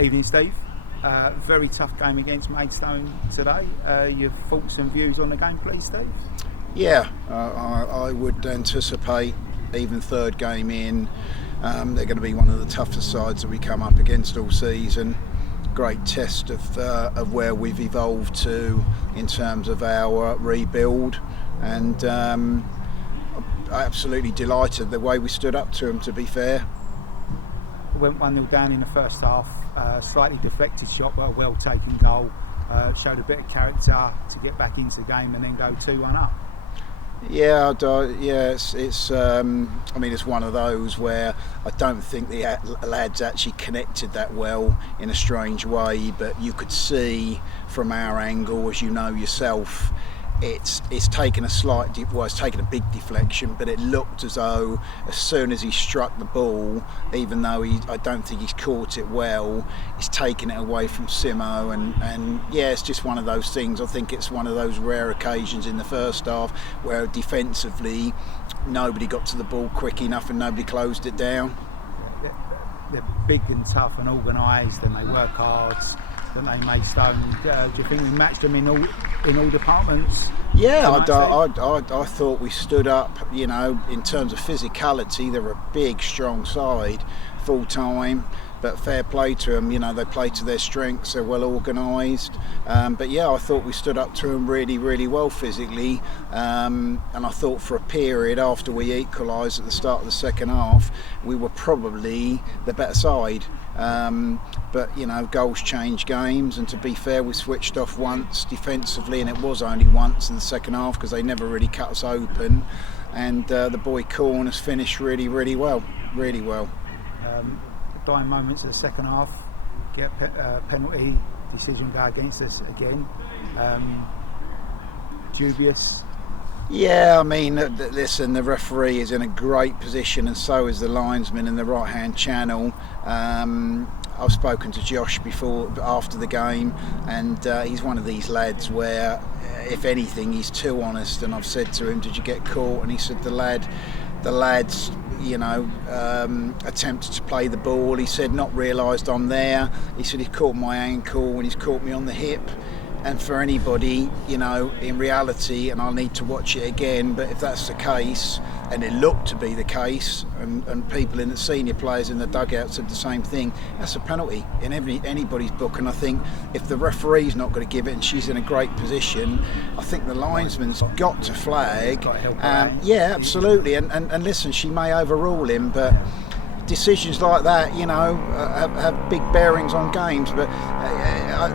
Evening, Steve. Very tough game against Maidstone today. Your thoughts and views on the game, please, Steve? Yeah, I would anticipate, even third game in, they're going to be one of the toughest sides that we come up against all season. Great test of where we've evolved to in terms of our rebuild, and absolutely delighted the way we stood up to them, to be fair. Went 1-0 down in the first half, slightly deflected shot but a well taken goal, showed a bit of character to get back into the game and then go 2-1 up. Yeah, it's I mean, it's one of those where I don't think the lads actually connected that well in a strange way, but you could see from our angle, as you know yourself, it's taken it's taken a big deflection, but it looked as though as soon as he struck the ball, even though I don't think he's caught it well, he's taken it away from Simo, and yeah, it's just one of those things. I think it's one of those rare occasions in the first half where defensively nobody got to the ball quick enough and nobody closed it down. They're big and tough and organised, and they work hard. Don't they, Maidstone? Do you think we matched them in all departments? Yeah, I thought we stood up. You know, in terms of physicality, they're a big, strong side, full time. But fair play to them. You know, they play to their strengths. They're well organised. But yeah, I thought we stood up to them really, really well physically. And I thought for a period after we equalised at the start of the second half, we were probably the better side. But you know, goals change games, and to be fair, we switched off once defensively, and it was only once in the second half because they never really cut us open. And the boy Corn has finished really, really well, really well. Dying moments of the second half, get penalty decision go against us again. Dubious. Yeah, I mean, listen, the referee is in a great position, and so is the linesman in the right-hand channel. I've spoken to Josh after the game, and he's one of these lads where, if anything, he's too honest. And I've said to him, "Did you get caught?" And he said, "The lads, you know, attempted to play the ball." He said, "Not realised I'm there." He said, "He's caught my ankle and he's caught me on the hip." And for anybody, you know, in reality, and I'll need to watch it again, but if that's the case, and it looked to be the case, and people in the senior players in the dugout said the same thing, that's a penalty in anybody's book. And I think if the referee's not going to give it, and she's in a great position, I think the linesman's got to flag. Yeah, absolutely. And listen, she may overrule him, but decisions like that, you know, have big bearings on games. But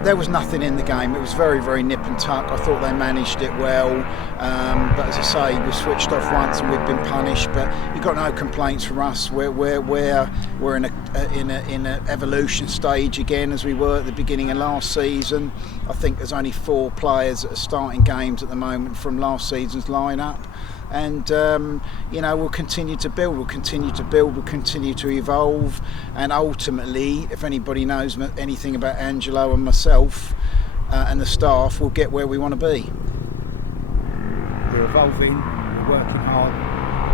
there was nothing in the game. It was very, very nip and tuck. I thought they managed it well, but as I say, we switched off once and we've been punished. But you got no complaints from us. We're in a evolution stage again, as we were at the beginning of last season. I think there's only 4 players that are starting games at the moment from last season's lineup. And you know, we'll continue to build, we'll continue to evolve, and ultimately, if anybody knows anything about Angelo and myself and the staff, we'll get where we want to be. We're evolving, we're working hard,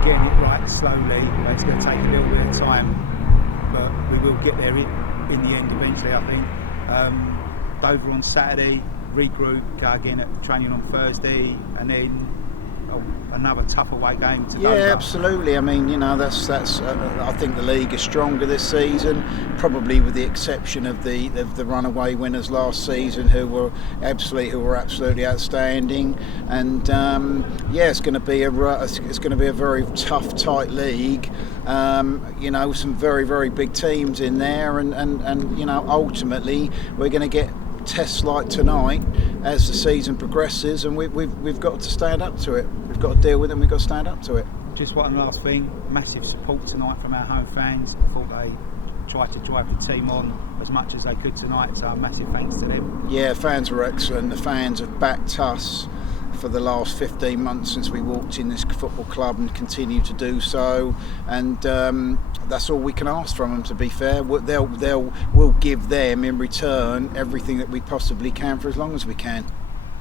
getting it right slowly. It's going to take a little bit of time, but we will get there in the end eventually, I think. Dover on Saturday, regroup, go again at training on Thursday, and then another tough away game to Dover. Yeah, absolutely. I mean, you know, that's. I think the league is stronger this season, probably with the exception of the runaway winners last season, who were absolutely outstanding. And yeah, it's going to be a very tough, tight league. You know, some very, very big teams in there, and you know, ultimately we're going to get tests like tonight as the season progresses, and we've got to stand up to it. We've got to deal with it, and we've got to stand up to it. Just one last thing, massive support tonight from our home fans. I thought they tried to drive the team on as much as they could tonight, so massive thanks to them. Yeah, fans were excellent. The fans have backed us for the last 15 months since we walked in this football club, and continue to do so, and that's all we can ask from them, to be fair. We'll give them in return everything that we possibly can for as long as we can.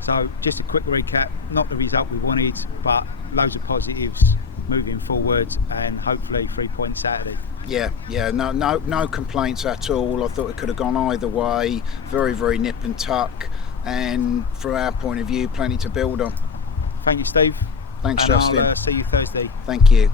So just a quick recap, not the result we wanted, but loads of positives moving forward, and hopefully 3 points Saturday. Yeah, no complaints at all. I thought it could have gone either way. Very, very nip and tuck, and from our point of view, plenty to build on. Thank you, Steve. Thanks, and Justin. I'll see you Thursday. Thank you.